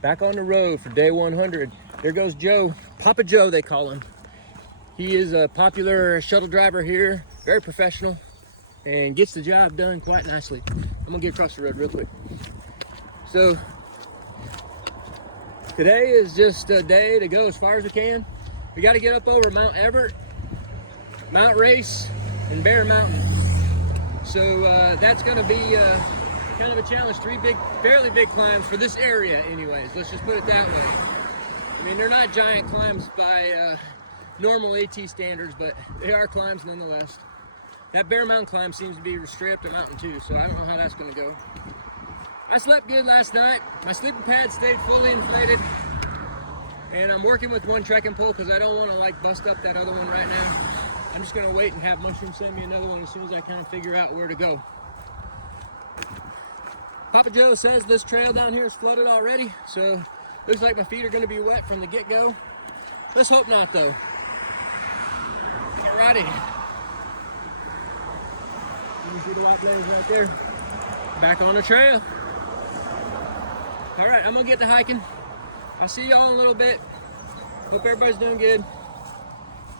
Back on the road for day 100. There goes Joe, Papa Joe they call him. He is a popular shuttle driver here, very professional, and gets the job done quite nicely. I'm gonna get across the road real quick. So today is just a day to go as far as we can. We got to get up over Mount Everett, Mount Race, and Bear Mountain. So that's going to be kind of a challenge. 3 fairly big climbs for this area anyways. Let's just put it that way. I mean, they're not giant climbs by normal AT standards, but they are climbs nonetheless. That Bear Mountain climb seems to be straight up the mountain too, so I don't know how that's going to go. I slept good last night. My sleeping pad stayed fully inflated, and I'm working with one trekking pole because I don't want to like bust up that other one right now. I'm just going to wait and have Mushroom send me another one as soon as I kind of figure out where to go. Papa Joe says this trail down here is flooded already, so looks like my feet are going to be wet from the get-go. Let's hope not, though. Alrighty. You see the white blaze right there? Back on the trail. Alright, I'm going to get to hiking. I'll see y'all in a little bit. Hope everybody's doing good.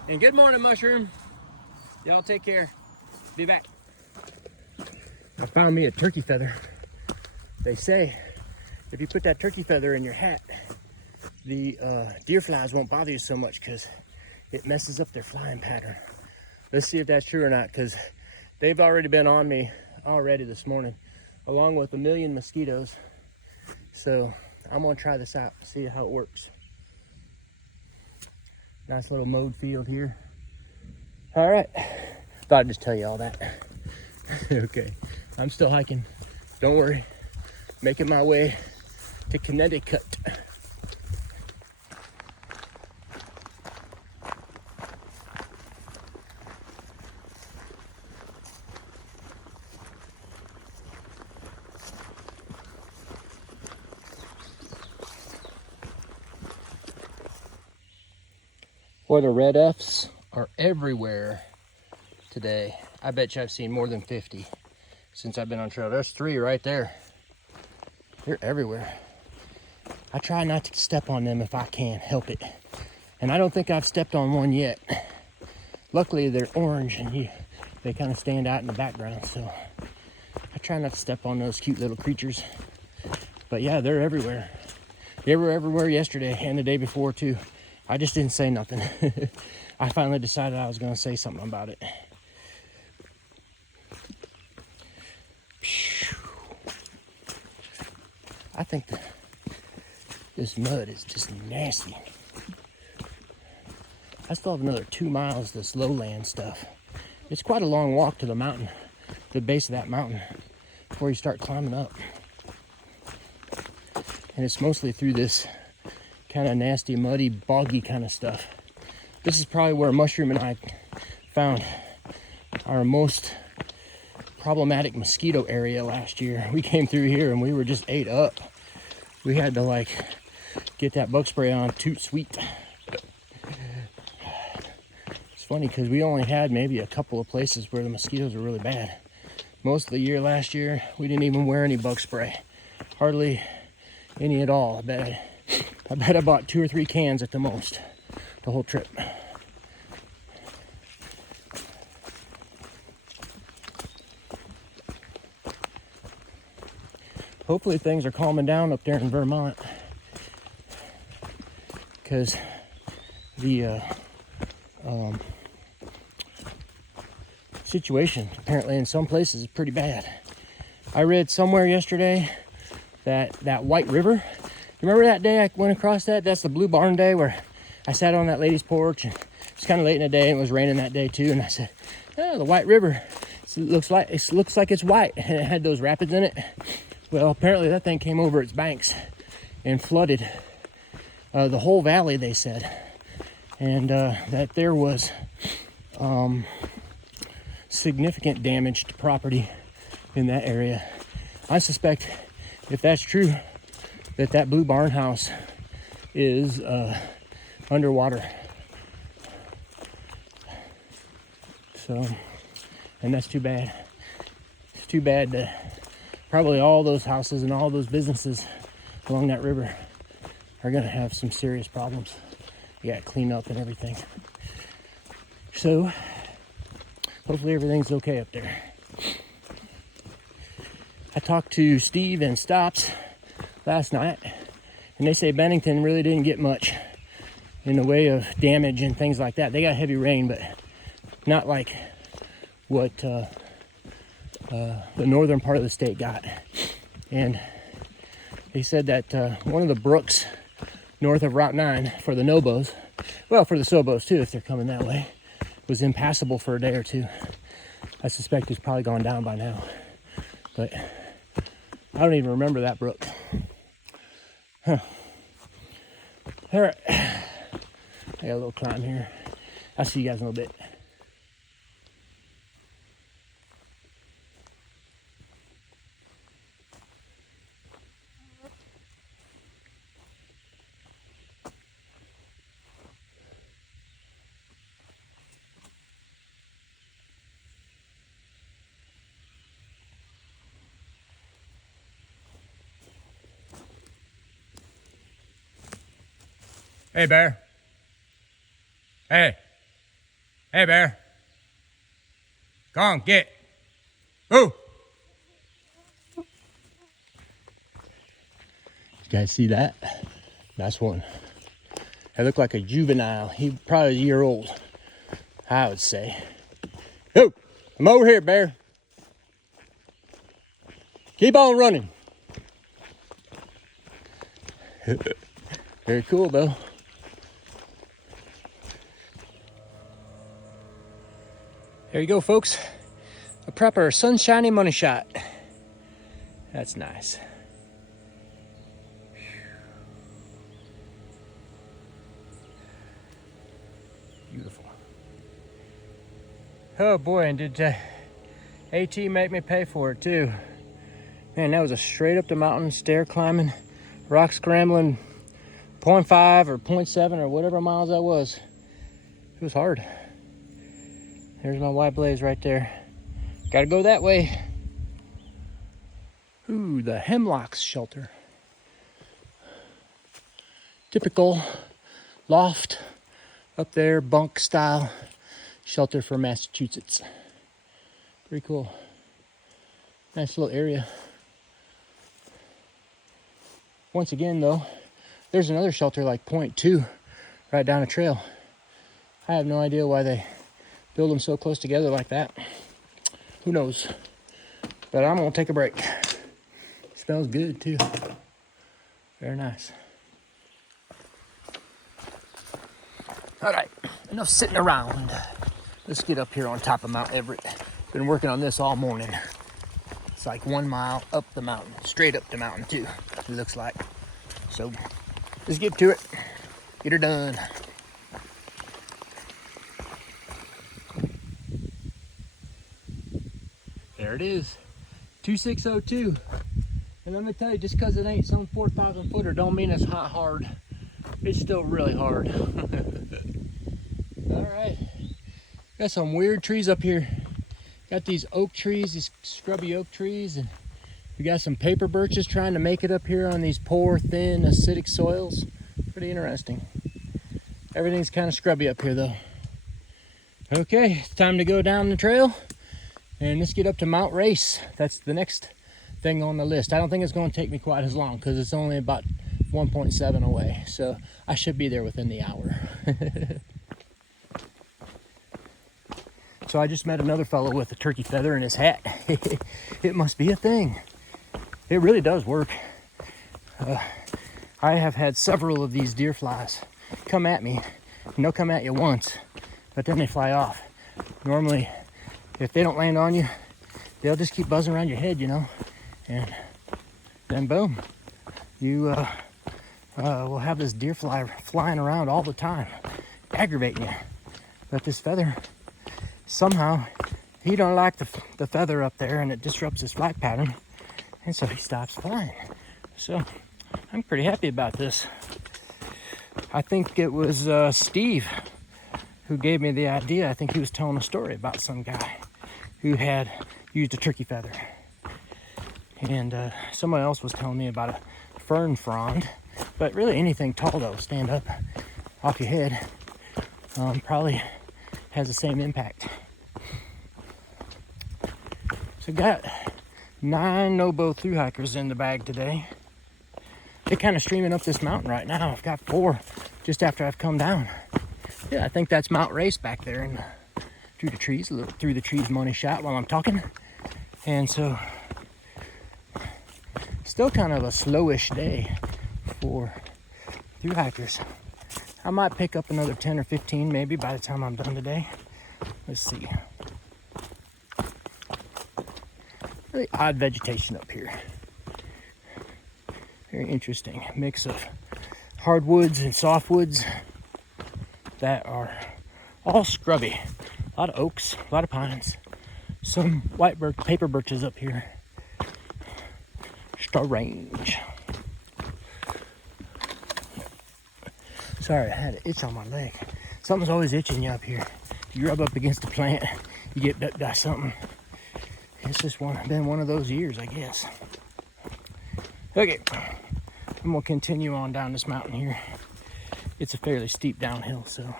And good morning, Mushroom. Y'all take care. Be back. I found me a turkey feather. They say if you put that turkey feather in your hat, the deer flies won't bother you so much because it messes up their flying pattern. Let's see if that's true or not, because they've already been on me already this morning, along with 1 million mosquitoes. So I'm gonna try this out, see how it works. Nice little mowed field here. All right, thought I'd just tell you all that. Okay, I'm still hiking, don't worry. Making my way to Connecticut. Boy, the red F's are everywhere today. I bet you I've seen more than 50 since I've been on trail. There's 3 right there. They're everywhere. I try not to step on them if I can help it. And I don't think I've stepped on one yet. Luckily, they're orange and they kind of stand out in the background. So I try not to step on those cute little creatures. But yeah, they're everywhere. They were everywhere yesterday and the day before too. I just didn't say nothing. I finally decided I was going to say something about it. I think this mud is just nasty. I still have another 2 miles, this lowland stuff. It's quite a long walk to the mountain, the base of that mountain, before you start climbing up. And it's mostly through this kind of nasty, muddy, boggy kind of stuff. This is probably where Mushroom and I found our most problematic mosquito area last year. We came through here and we were just ate up. We had to like get that bug spray on toot sweet. It's funny because we only had maybe a couple of places where the mosquitoes were really bad. Most of the year last year, we didn't even wear any bug spray. Hardly any at all. I bet I bought 2 or 3 cans at the most the whole trip. Hopefully things are calming down up there in Vermont, because the situation apparently in some places is pretty bad. I read somewhere yesterday that White River, you remember that day I went across that? That's the Blue Barn day where I sat on that lady's porch and it's kind of late in the day and it was raining that day too. And I said, oh, the White River, it looks like it's white, and it had those rapids in it. Well, apparently that thing came over its banks and flooded the whole valley, they said. And that there was significant damage to property in that area. I suspect, if that's true, that Blue Barn house is underwater. So, and that's too bad. It's too bad that probably all those houses and all those businesses along that river are gonna have some serious problems. You gotta clean up and everything. So hopefully everything's okay up there. I talked to Steve and Stops last night, and they say Bennington really didn't get much in the way of damage and things like that. They got heavy rain, but not like what the northern part of the state got. And they said that one of the brooks north of Route 9 for the Nobos, well, for the Sobos too, if they're coming that way, was impassable for a day or two. I suspect it's probably gone down by now, but I don't even remember that brook. Huh. All right, I got a little climb here. I'll see you guys in a little bit. Hey, bear. Hey. Hey, bear. Come on, get. Ooh. You guys see that? Nice one. That looked like a juvenile. He probably a year old, I would say. Oh, I'm over here, bear. Keep on running. Very cool, though. There you go, folks. A proper Sunshiny money shot. That's nice. Beautiful. Oh boy, and did AT make me pay for it too. Man, that was a straight up the mountain, stair climbing, rock scrambling, 0.5 or 0.7 or whatever miles that was. It was hard. There's my white blaze right there. Gotta go that way. Ooh, the Hemlock Shelter. Typical loft up there, bunk style shelter for Massachusetts. Pretty cool. Nice little area. Once again though, there's another shelter like 0.2 right down a trail. I have no idea why they build them so close together like that. Who knows? But I'm gonna take a break. Smells good too. Very nice. All right, enough sitting around. Let's get up here on top of Mount Everett. Been working on this all morning. It's like 1 mile up the mountain, straight up the mountain too, it looks like. So let's get to it, get her done. There it is, 2602. And let me tell you, just because it ain't some 4,000 footer don't mean it's not hard. It's still really hard. All right, got some weird trees up here. Got these oak trees, these scrubby oak trees, and we got some paper birches trying to make it up here on these poor, thin, acidic soils. Pretty interesting. Everything's kind of scrubby up here though. Okay, it's time to go down the trail and let's get up to Mount Race. That's the next thing on the list. I don't think it's going to take me quite as long because it's only about 1.7 away. So I should be there within the hour. So I just met another fellow with a turkey feather in his hat. It must be a thing. It really does work. I have had several of these deer flies come at me. And they'll come at you once, but then they fly off. Normally, if they don't land on you, they'll just keep buzzing around your head, you know, and then boom, you will have this deer fly flying around all the time, aggravating you. But this feather, somehow, he don't like the feather up there, and it disrupts his flight pattern, and so he stops flying. So I'm pretty happy about this. I think it was Steve who gave me the idea. I think he was telling a story about some guy who had used a turkey feather. And someone else was telling me about a fern frond But really anything tall that will stand up off your head probably has the same impact. So got 9 no-bow through hikers in the bag today. They're kind of streaming up this mountain right now. I've got 4 just after I've come down. Yeah, I think that's Mount Race back there and through the trees, a little through the trees money shot while I'm talking. And so still kind of a slowish day for through hikers. I might pick up another 10 or 15 maybe by the time I'm done today. Let's see. Really odd vegetation up here. Very interesting mix of hardwoods and softwoods that are all scrubby. A lot of oaks, a lot of pines, some white birch, paper birches up here. Strange. Sorry, I had an itch on my leg. Something's always itching you up here. If you rub up against a plant, you get bit by something. It's just been one of those years, I guess. Okay, I'm gonna continue on down this mountain here. It's a fairly steep downhill, so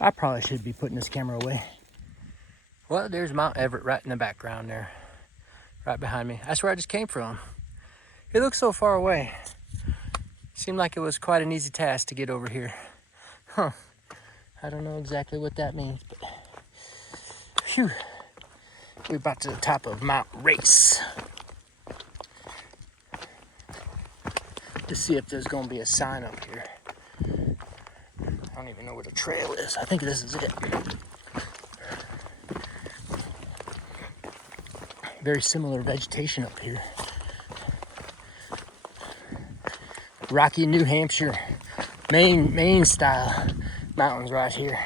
I probably should be putting this camera away. Well, there's Mount Everett right in the background there, right behind me. That's where I just came from. It looks so far away. Seemed like it was quite an easy task to get over here. Huh. I don't know exactly what that means, but phew. We're about to the top of Mount Race. To see if there's gonna be a sign up here. I don't even know where the trail is. I think this is it. Very similar vegetation up here. Rocky New Hampshire, Maine style mountains right here.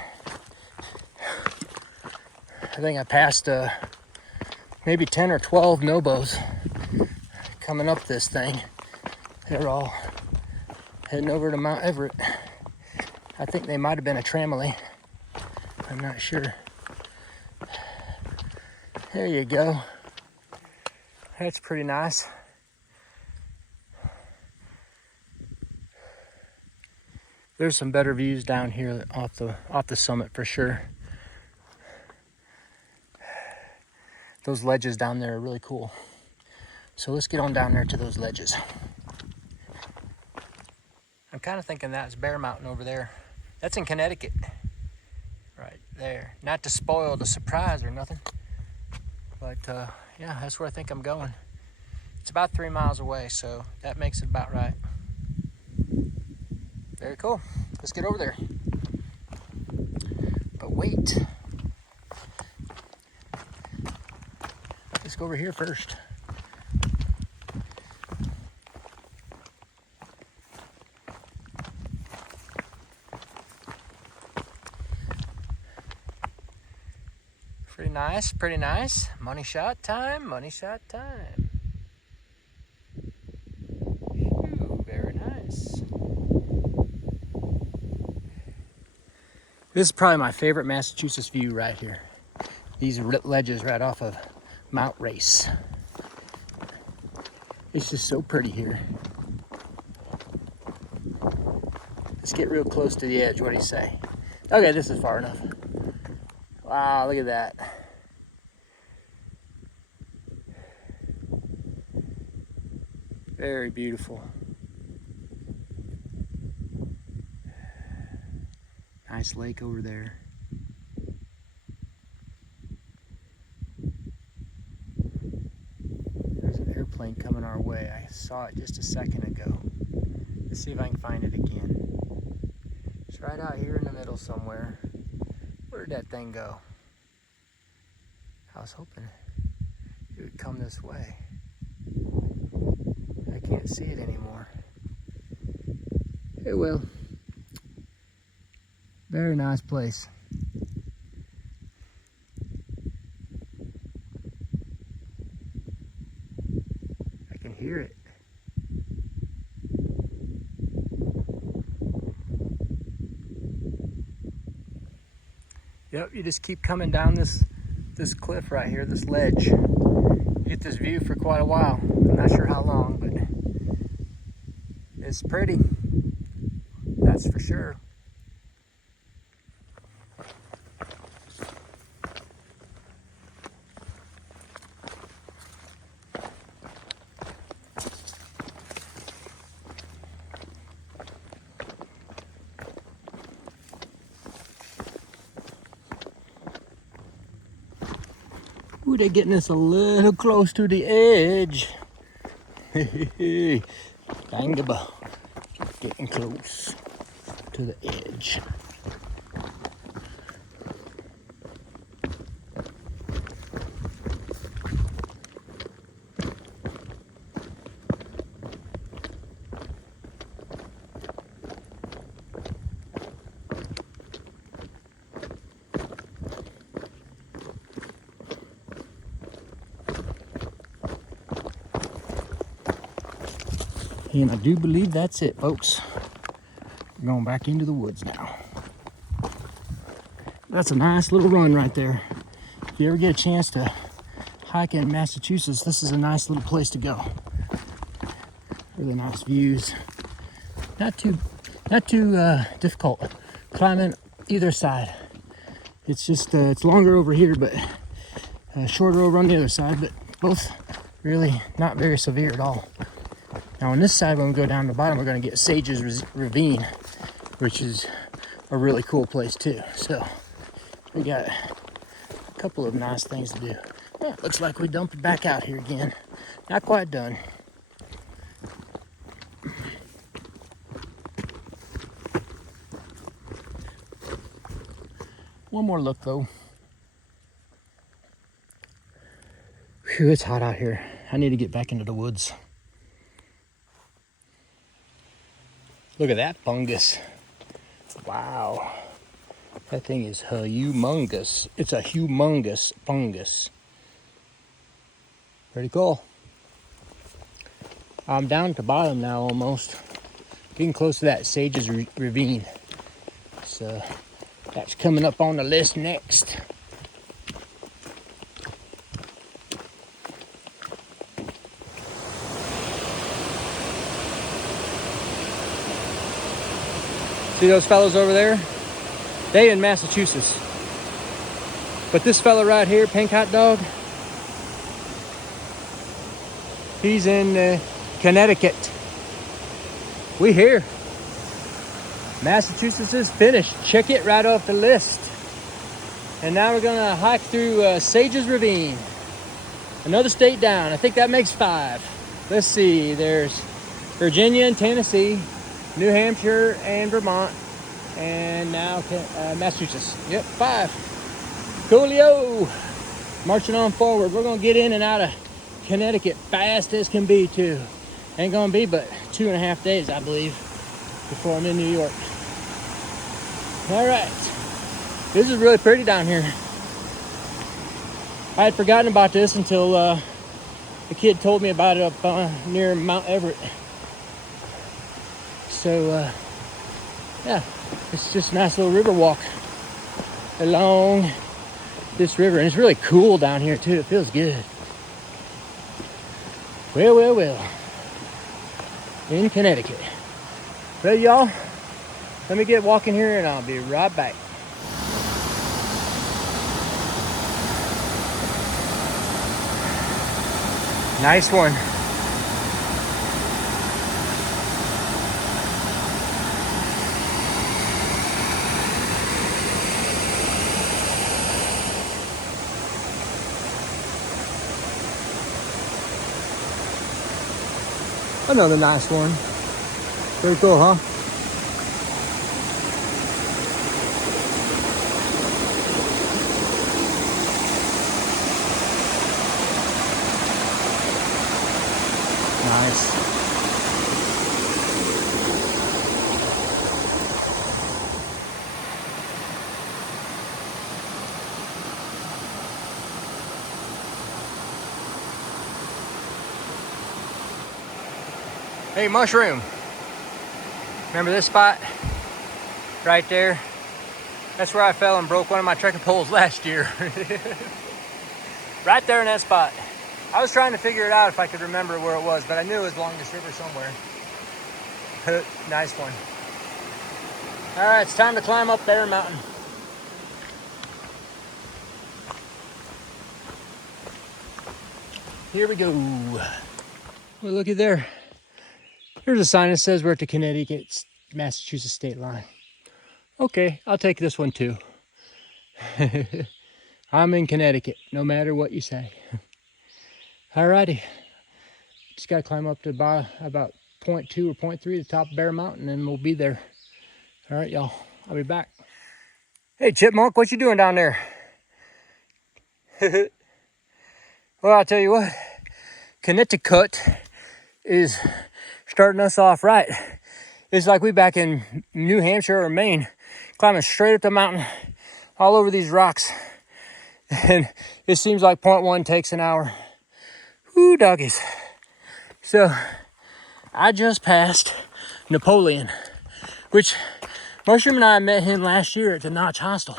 I think I passed maybe 10 or 12 no-bows coming up this thing. They're all heading over to Mount Everett. I think they might have been a tramily. I'm not sure. There you go. That's pretty nice. There's some better views down here off the summit for sure. Those ledges down there are really cool. So let's get on down there to those ledges. I'm kind of thinking that's Bear Mountain over there. That's in Connecticut. Right there. Not to spoil the surprise or nothing. But yeah, that's where I think I'm going. It's about 3 miles away, so that makes it about right. Very cool. Let's get over there. But wait. Let's go over here first. Pretty nice, pretty nice. Money shot time, money shot time. Whew, very nice. This is probably my favorite Massachusetts view right here. These ledges right off of Mount Race. It's just so pretty here. Let's get real close to the edge. What do you say? Okay, this is far enough. Wow, look at that. Very beautiful. Nice lake over there. There's an airplane coming our way. I saw it just a second ago. Let's see if I can find it again. It's right out here in the middle somewhere. Where did that thing go? I was hoping it would come this way. I can't see it anymore. It will. Very nice place. I can hear it. Yep, you just keep coming down this cliff right here, this ledge. You get this view for quite a while. I'm not sure how long, but it's pretty. that's for sure. Ooh, they're getting us a little close to the edge. Bang the bow. Getting close to the edge. And I do believe that's it, folks. We're going back into the woods now. That's a nice little run right there. If you ever get a chance to hike in Massachusetts, this is a nice little place to go. Really nice views. Not too difficult climbing either side. It's just it's longer over here, but shorter over on the other side. But both really not very severe at all. Now on this side, when we go down the bottom, we're going to get Sage's Ravine, which is a really cool place too. So we got a couple of nice things to do. Oh, looks like we dumped back out here again. Not quite done. One more look though. Whew, it's hot out here. I need to get back into the woods. Look at that fungus. Wow. That thing is humongous. It's a humongous fungus. Pretty cool. I'm down at the bottom now almost. Getting close to that Sage's Ravine. So that's coming up on the list next. See those fellows over there? They in Massachusetts. But this fella right here, Pink Hot Dog, he's in Connecticut. We here. Massachusetts is finished. Check it right off the list. And now we're gonna hike through Sage's Ravine. Another state down. I think that makes 5. Let's see, there's Virginia and Tennessee, New Hampshire and Vermont, and now Massachusetts. Yep, 5. Coolio! Marching on forward. We're gonna get in and out of Connecticut fast as can be too. Ain't gonna be but 2.5 days, I believe, before I'm in New York. All right, this is really pretty down here. I had forgotten about this until the kid told me about it up near Mount Everett. So, yeah, it's just a nice little river walk along this river. And it's really cool down here, too. It feels good. Well, well, well. In Connecticut. Well, y'all, let me get walking here and I'll be right back. Nice one. Another nice one. Pretty cool, huh? Nice. Hey, Mushroom. Remember this spot? Right there? That's where I fell and broke one of my trekking poles last year. Right there in that spot. I was trying to figure it out if I could remember where it was, but I knew it was along this river somewhere. Nice one. All right, it's time to climb up Bear Mountain. Here we go. Well, looky there. Here's a sign that says we're at the Connecticut, Massachusetts state line. Okay, I'll take this one too. I'm in Connecticut, no matter what you say. Alrighty, just gotta climb up to about 0.2 or 0.3 the top of Bear Mountain and we'll be there. All right, y'all, I'll be back. Hey, Chipmunk, what you doing down there? Well, I'll tell you what, Connecticut is starting us off right. It's like we back in New Hampshire or Maine, climbing straight up the mountain, all over these rocks. And it seems like 0.1 takes an hour. Whoo, doggies. So, I just passed Napoleon, which Mushroom and I met him last year at the Notch Hostel.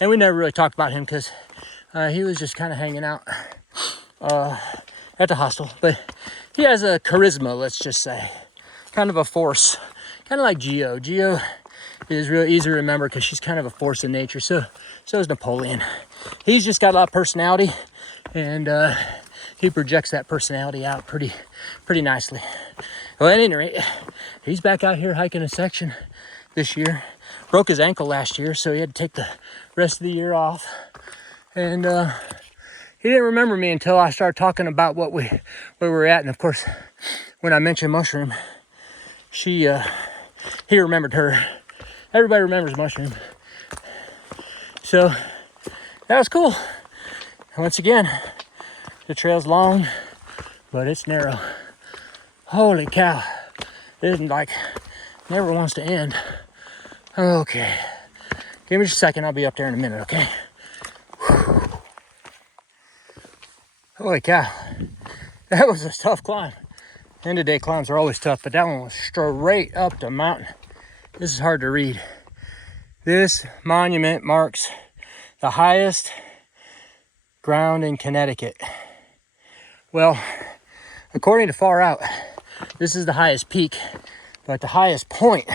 And we never really talked about him because he was just kind of hanging out at the hostel. But he has a charisma, let's just say. Kind of a force. Kind of like Geo. Geo is real easy to remember because she's kind of a force in nature. So is Napoleon. He's just got a lot of personality, and he projects that personality out pretty nicely. Well, at any rate, he's back out here hiking a section this year. Broke his ankle last year, so he had to take the rest of the year off. And he didn't remember me until I started talking about where we were at. And of course, when I mentioned Mushroom, he remembered her. Everybody remembers Mushroom. So that was cool. And once again, the trail's long, but it's narrow. Holy cow. It isn't like, never wants to end. Okay. Give me just a second, I'll be up there in a minute, okay? Whew. Holy cow. That was a tough climb. End of day climbs are always tough, but that one was straight up the mountain. This is hard to read. This monument marks the highest ground in Connecticut. Well, according to Far Out, this is the highest peak, but the highest point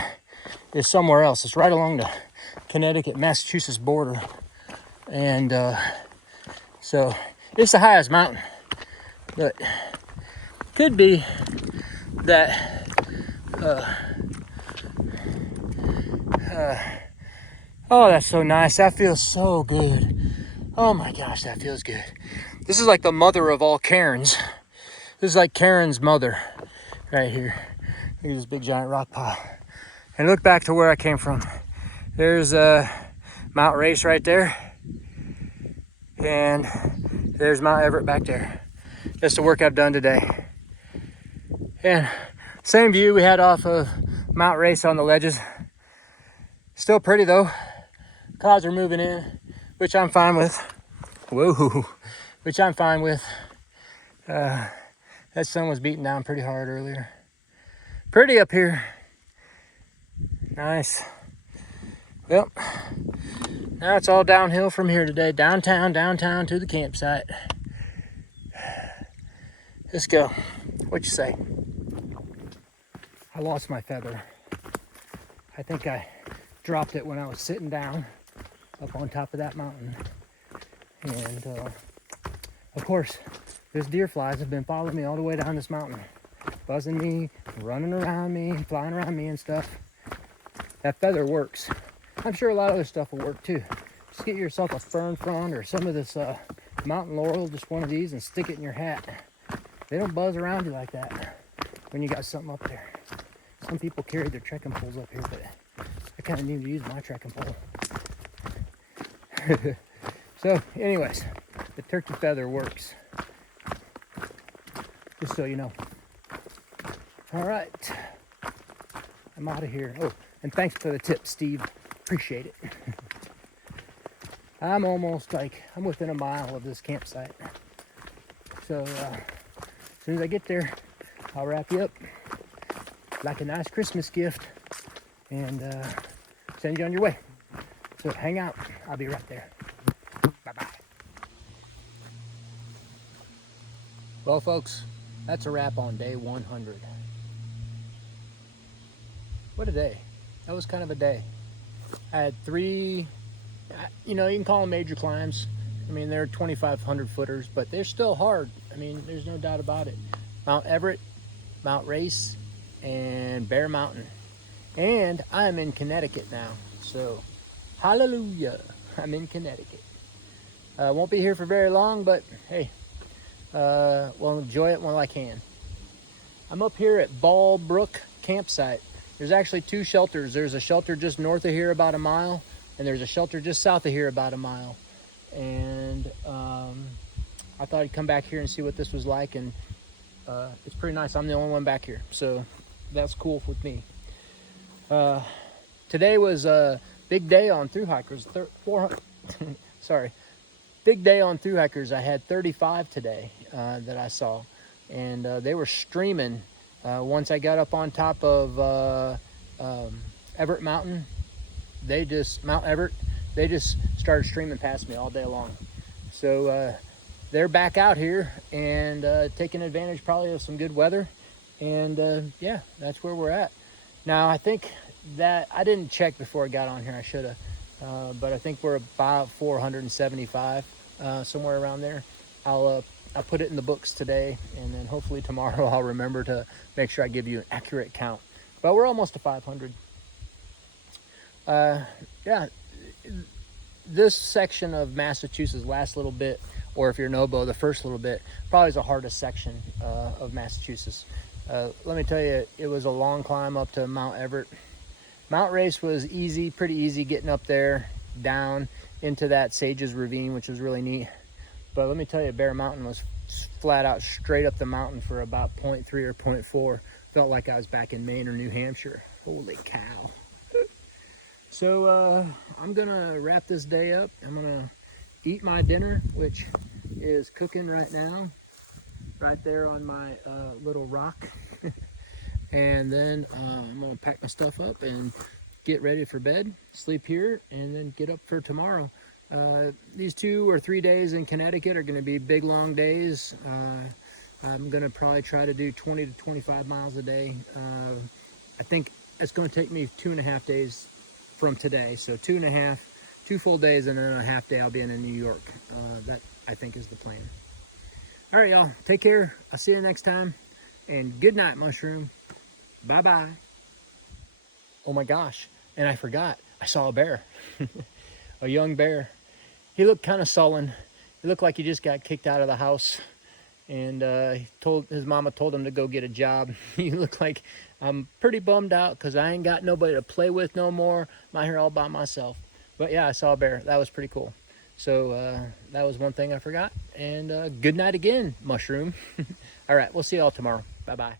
is somewhere else. It's right along the Connecticut-Massachusetts border. And so it's the highest mountain, but could be that oh, that's so nice. That feels so good. Oh my gosh, that feels good. This is like the mother of all cairns. This is like Karen's mother right here. Look at this big giant rock pile. And look back to where I came from. There's Mount Race right there. And there's Mount Everett back there. That's the work I've done today. And same view we had off of Mount Race on the ledges. Still pretty though. Clouds are moving in, which I'm fine with. Whoa, which I'm fine with. That sun was beating down pretty hard earlier. Pretty up here. Nice. Well, now it's all downhill from here today. Downtown to the campsite. Let's go. What you say? I lost my feather. I think I dropped it when I was sitting down up on top of that mountain. And of course, these deer flies have been following me all the way down this mountain, buzzing me, running around me, flying around me and stuff. That feather works. I'm sure a lot of other stuff will work too. Just get yourself a fern frond or some of this mountain laurel, just one of these, and stick it in your hat. They don't buzz around you like that when you got something up there. Some people carry their trekking poles up here, but I kind of need to use my trekking pole. So anyways, the turkey feather works. Just so you know. All right, I'm out of here. Oh, and thanks for the tip, Steve. Appreciate it. I'm almost I'm within a mile of this campsite. So as soon as I get there, I'll wrap you up like a nice Christmas gift and send you on your way. So hang out. I'll be right there. Bye-bye. Well, folks, that's a wrap on day 100. What a day. That was kind of a day. I had 3, you know, you can call them major climbs. I mean, they're 2,500 footers, but they're still hard. I mean, there's no doubt about it. Mount Everett, Mount Race, and Bear Mountain. And I'm in Connecticut now. So, hallelujah, I'm in Connecticut. Won't be here for very long, but hey, we'll enjoy it while I can. I'm up here at Ball Brook campsite. There's actually 2 shelters. There's a shelter just north of here about a mile, and there's a shelter just south of here about a mile. And I thought I'd come back here and see what this was like, and it's pretty nice. I'm the only one back here, so that's cool with me. Today was a big day on Thruhikers. Big day on Thruhikers. I had 35 today that I saw, and they were streaming. Once I got up on top of Everett Mountain, Mount Everett, they just started streaming past me all day long. So they're back out here and taking advantage probably of some good weather. And yeah, that's where we're at. Now, I think that I didn't check before I got on here. I should have. But I think we're about 475, somewhere around there. I'll put it in the books today, and then hopefully tomorrow I'll remember to make sure I give you an accurate count. But we're almost to 500. Yeah, this section of Massachusetts, last little bit, or if you're an oboe, the first little bit, probably is the hardest section of Massachusetts. Let me tell you, it was a long climb up to Mount Everett. Mount Race was easy, pretty easy getting up there, down into that Sages Ravine, which was really neat. But let me tell you, Bear Mountain was flat out straight up the mountain for about 0.3 or 0.4. Felt like I was back in Maine or New Hampshire. Holy cow. So I'm gonna wrap this day up. I'm gonna eat my dinner, which is cooking right now, right there on my little rock. And then I'm gonna pack my stuff up and get ready for bed, sleep here, and then get up for tomorrow. These 2 or 3 days in Connecticut are gonna be big, long days. I'm gonna probably try to do 20 to 25 miles a day. I think it's gonna take me 2.5 days from today. So 2 full days, and then a half day I'll be in New York. That I think is the plan. All right, y'all, take care. I'll see you next time, and good night, Mushroom. Bye-bye. Oh my gosh, and I forgot, I saw a bear, a young bear. He looked kind of sullen. He looked like he just got kicked out of the house, and his mama told him to go get a job. He looked like, I'm pretty bummed out because I ain't got nobody to play with no more. I'm out here all by myself. But yeah, I saw a bear. That was pretty cool. So that was one thing I forgot. And good night again, Mushroom. All right, we'll see y'all tomorrow. Bye-bye.